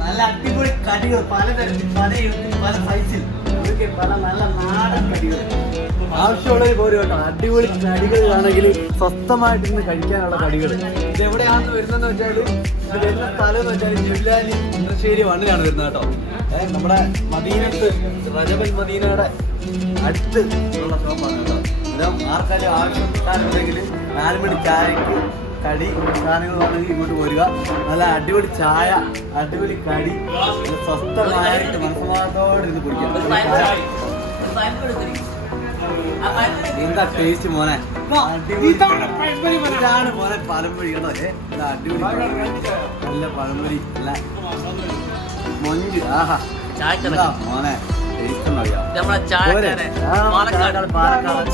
നല്ല അടിപൊളി കടികൾ പലതരത്തിൽ പല യുഗത്തിൽ പല സൈസിൽ പല നല്ല നാടൻ കടികൾ ആവശ്യമുള്ളവർ പോരും കേട്ടോ. അടിപൊളി കടികളാണെങ്കിൽ സ്വസ്ഥമായിട്ടിരുന്ന് കഴിക്കാനുള്ള കടികൾ. ഇത് എവിടെയാണെന്ന് വരുന്നതെന്ന് വെച്ചാൽ ഇത് വരുന്ന സ്ഥലം എന്ന് വെച്ചാൽ ജില്ലാലി ഇന്ദ്രശ്ശേരി വണ്ണിലാണ് വരുന്നത് കേട്ടോ. നമ്മുടെ മദീനത്ത് റജബൽ മദീനയുടെ അടുത്ത് ഉള്ള ഷോപ്പാണ് കേട്ടോ. ഇത് ആർക്കാരും ആവശ്യപ്പെട്ടാലുണ്ടെങ്കിൽ 4 മണി ചായക്ക് കടി സാധനങ്ങൾ വേണമെങ്കിൽ ഇങ്ങോട്ട് പോരുക. നല്ല അടിപൊളി ചായ, അടിപൊളി കടി, സ്വസ്ഥമായിട്ട് മനസ്സമാധാനത്തോടെ ഇരുന്ന് കുടിക്കാം. എന്താ ടേസ്റ്റ് മോനെ, ഇതാണ് മോനെ പഴംപൊരി കേട്ടോ. അടിപൊളി നല്ല പഴംപൊരി, നല്ല മൊഞ്ച്. ആഹാ മോനെ ടേസ്റ്റ് പാലക്കാട്